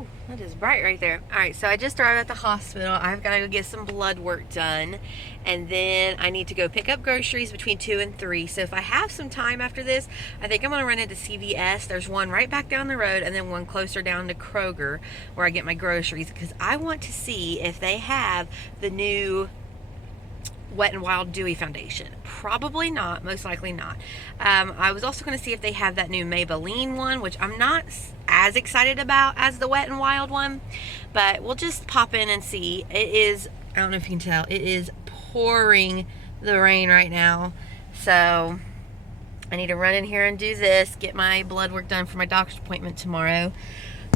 Oh, that is bright right there. All right, so I just arrived at the hospital. I've got to go get some blood work done, and then I need to go pick up groceries between 2 and 3. So if I have some time after this, I think I'm going to run into CVS. There's one right back down the road, and then one closer down to Kroger where I get my groceries, because I want to see if they have the new Wet n Wild Dewy foundation. Probably not, most likely not. I was also going to see if they have that new Maybelline one, which I'm not as excited about as the Wet n Wild one, but we'll just pop in and see. It is, I don't know if you can tell, it is pouring the rain right now, so I need to run in here and do this, get my blood work done for my doctor's appointment tomorrow.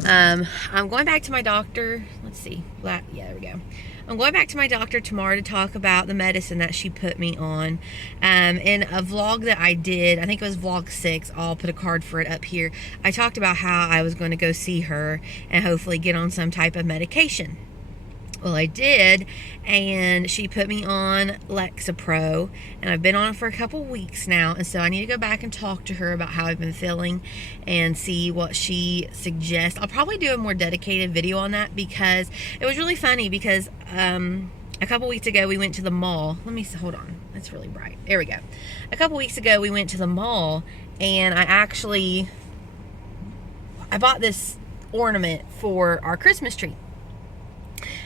I'm going back to my doctor. Let's see. Yeah, there we go. I'm going back to my doctor tomorrow to talk about the medicine that she put me on. In a vlog that I did, I think it was vlog 6, I'll put a card for it up here. I talked about how I was going to go see her and hopefully get on some type of medication. Well, I did, and she put me on Lexapro, and I've been on it for a couple weeks now, and so I need to go back and talk to her about how I've been feeling and see what she suggests. I'll probably do a more dedicated video on that, because it was really funny, because a couple weeks ago we went to the mall. Let me see, hold on, it's really bright. There we go. A couple weeks ago we went to the mall, and I bought this ornament for our Christmas tree.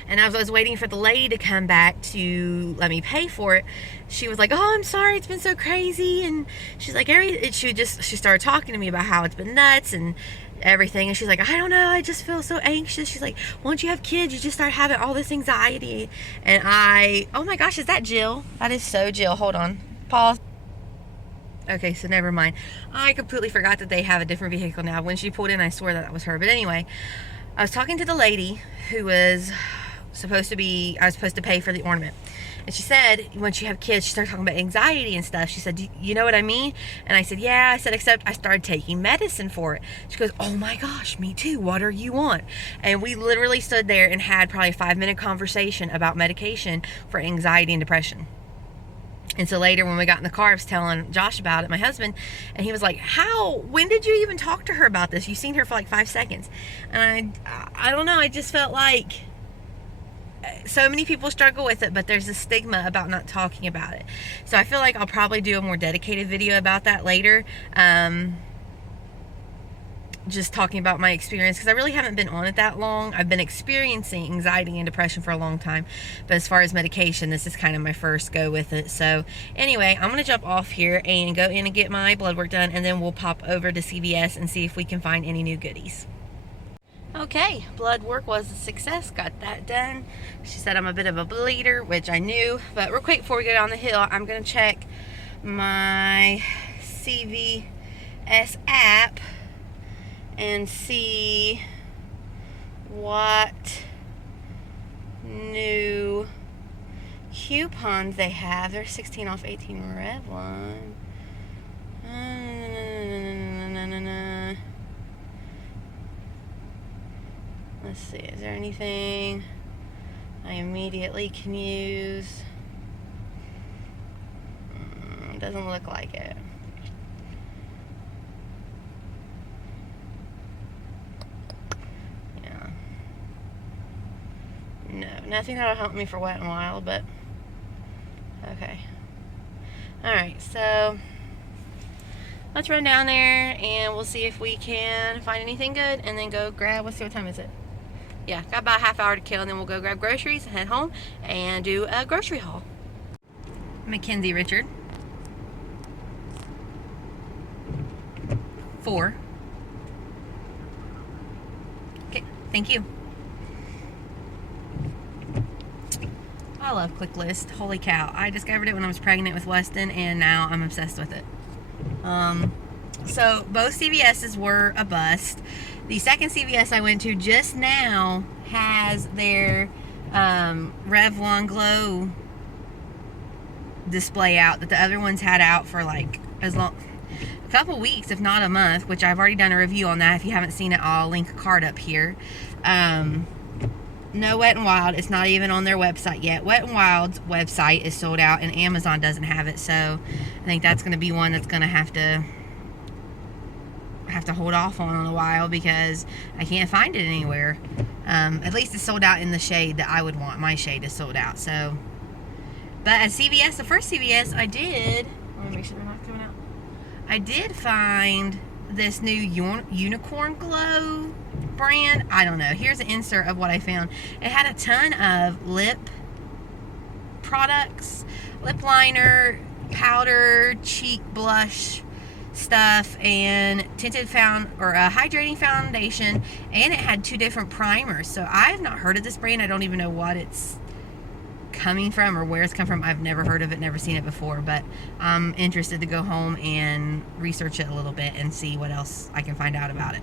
And as I was waiting for the lady to come back to let me pay for it, she was like, "Oh, I'm sorry, it's been so crazy." And she's like, she started talking to me about how it's been nuts and everything. And she's like, "I don't know, I just feel so anxious." She's like, "Once you have kids, you just start having all this anxiety." And oh my gosh, is that Jill? That is so Jill. Hold on. Pause. Okay, so never mind. I completely forgot that they have a different vehicle now. When she pulled in, I swore that was her. But anyway, I was talking to the lady who was I was supposed to pay for the ornament. And she said, once you have kids, she started talking about anxiety and stuff. She said, "You know what I mean?" And I said, "Yeah." I said, "Except I started taking medicine for it." She goes, "Oh my gosh, me too. What are you on?" And we literally stood there and had probably a 5-minute conversation about medication for anxiety and depression. And so later when we got in the car, I was telling Josh about it, my husband, and he was like, when did you even talk to her about this? You've seen her for like 5 seconds. And I don't know, I just felt like so many people struggle with it, but there's a stigma about not talking about it. So I feel like I'll probably do a more dedicated video about that later. Just talking about my experience, because I really haven't been on it that long. I've been experiencing anxiety and depression for a long time, but as far as medication, this is kind of my first go with it. So anyway, I'm going to jump off here and go in and get my blood work done, and then we'll pop over to CVS and see if we can find any new goodies. Okay, blood work was a success. Got that done. She said I'm a bit of a bleeder, which I knew, but real quick before we go down the hill, I'm going to check my CVS app and see what new coupons they have. They're 16 off 18 Revlon. Let's see, is there anything I immediately can use? Doesn't look like it. No, nothing that'll help me for Wet n Wild, but okay. Alright, so let's run down there and we'll see if we can find anything good and then go grab, let's see, what time is it? Yeah, got about a half hour to kill, and then we'll go grab groceries and head home and do a grocery haul. Mackenzie Richard. 4. Okay, thank you. I love Quick List. Holy cow. I discovered it when I was pregnant with Weston, and now I'm obsessed with it. So both CVS's were a bust. The second CVS I went to just now has their Revlon Glow display out that the other ones had out for like a couple weeks, if not a month, which I've already done a review on that. If you haven't seen it, I'll link a card up here. No Wet n Wild. It's not even on their website yet. Wet n Wild's website is sold out, and Amazon doesn't have it, so I think that's going to be one that's going to have to have to hold off on a while because I can't find it anywhere. At least it's sold out in the shade that I would want. My shade is sold out. So, but at CVS, the first CVS I did, let me make sure they're not coming out. I did find this new Unicorn Glow brand. I don't know. Here's an insert of what I found. It had a ton of lip products, lip liner, powder, cheek blush stuff, and tinted hydrating foundation, and it had 2 different primers. So I've not heard of this brand. I don't even know what it's coming from or where it's come from. I've never heard of it, never seen it before, but I'm interested to go home and research it a little bit and see what else I can find out about it.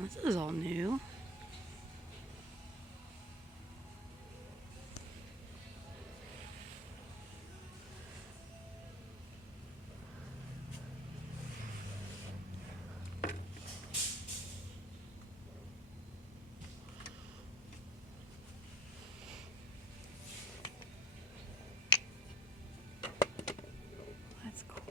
This is all new. That's cool.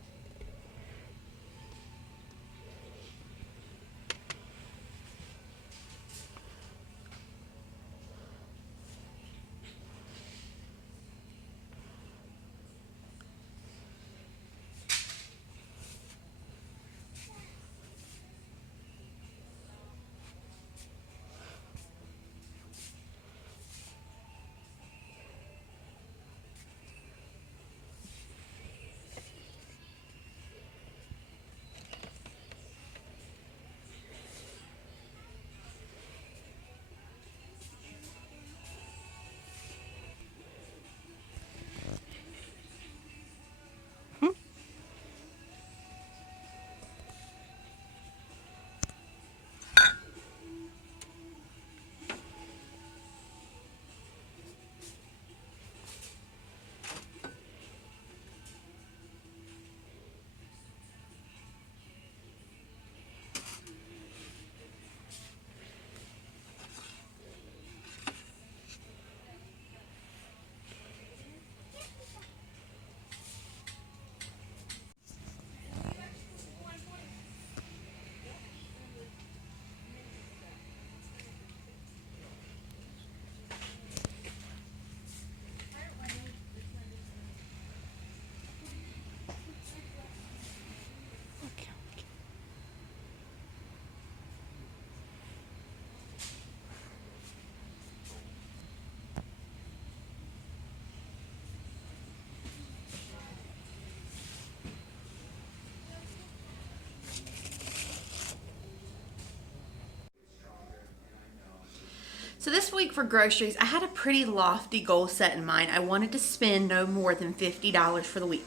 So this week for groceries, I had a pretty lofty goal set in mind. I wanted to spend no more than $50 for the week.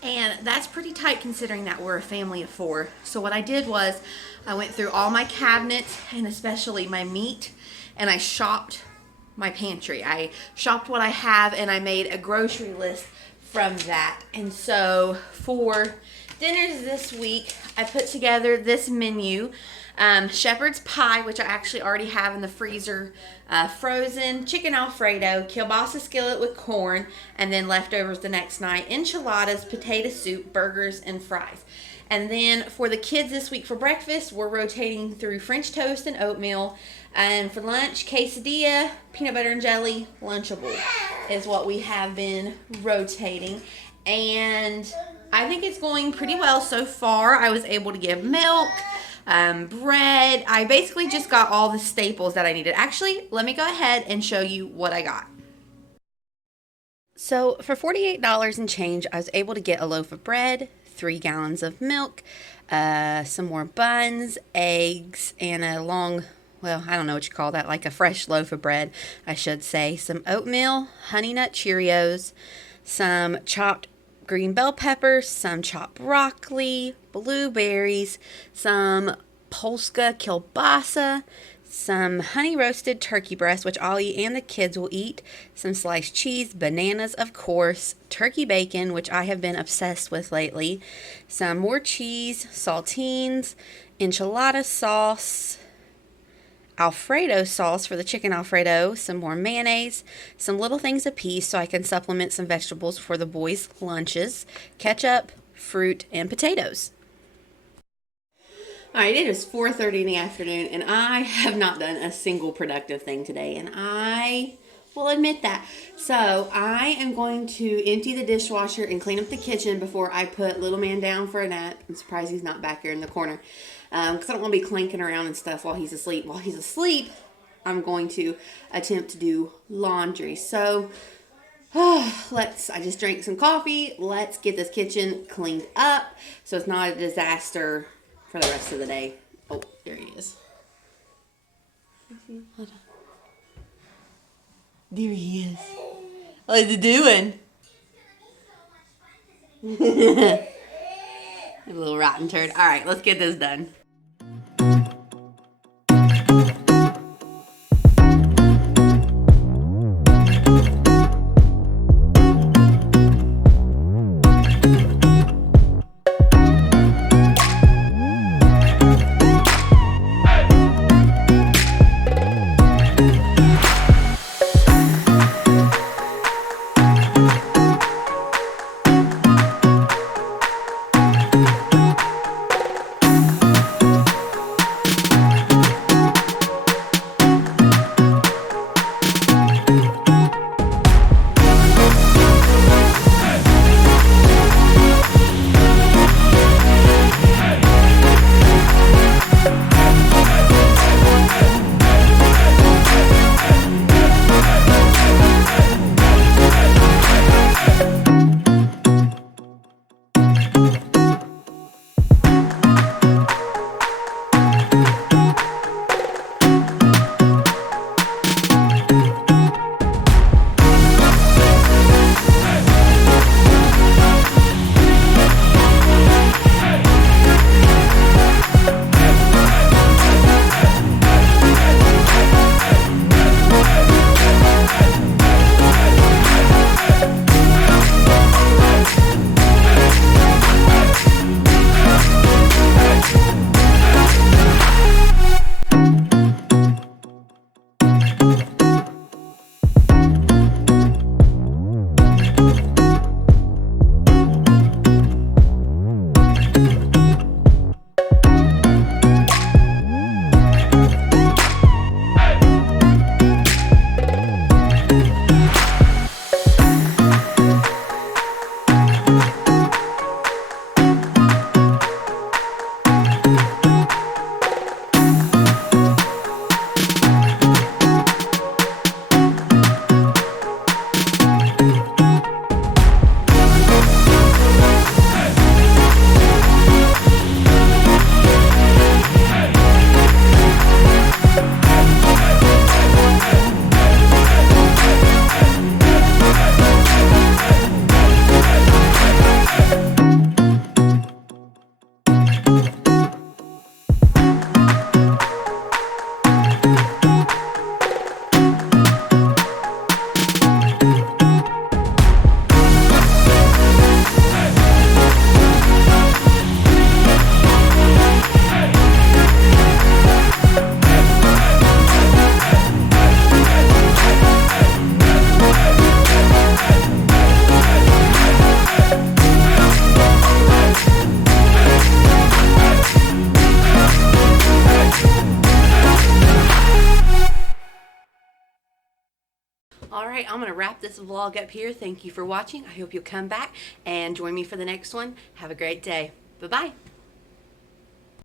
And that's pretty tight considering that we're a family of 4. So what I did was I went through all my cabinets and especially my meat, and I shopped my pantry. I shopped what I have and I made a grocery list from that. And so for dinners this week, I put together this menu. Shepherd's pie, which I actually already have in the freezer, frozen chicken Alfredo, kielbasa skillet with corn, and then leftovers the next night, enchiladas, potato soup, burgers, and fries. And then for the kids this week for breakfast, we're rotating through French toast and oatmeal. And for lunch, quesadilla, peanut butter and jelly, Lunchable is what we have been rotating. And I think it's going pretty well so far. I was able to give milk, bread. I basically just got all the staples that I needed. Actually, let me go ahead and show you what I got. So for $48 and change, I was able to get a loaf of bread, 3 gallons of milk, some more buns, eggs, and a long, well, I don't know what you call that, like a fresh loaf of bread, I should say. Some oatmeal, Honey Nut Cheerios, some chopped green bell peppers, some chopped broccoli, blueberries, some Polska kielbasa, some honey roasted turkey breast, which I'll eat and the kids will eat, some sliced cheese, bananas, of course, turkey bacon, which I have been obsessed with lately, some more cheese, saltines, enchilada sauce, Alfredo sauce for the chicken Alfredo, some more mayonnaise, some little things apiece so I can supplement some vegetables for the boys' lunches, ketchup, fruit, and potatoes. All right, it is 4:30 in the afternoon, and I have not done a single productive thing today, and I will admit that. So I am going to empty the dishwasher and clean up the kitchen before I put little man down for a nap. I'm surprised he's not back here in the corner, because I don't want to be clanking around and stuff while he's asleep. While he's asleep, I'm going to attempt to do laundry. So I just drank some coffee. Let's get this kitchen cleaned up so it's not a disaster for the rest of the day. Oh, there he is. Hold on. There he is. What's he doing? A little rotten turd. All right, let's get this done. All right, I'm going to wrap this vlog up here. Thank you for watching. I hope you'll come back and join me for the next one. Have a great day. Bye-bye.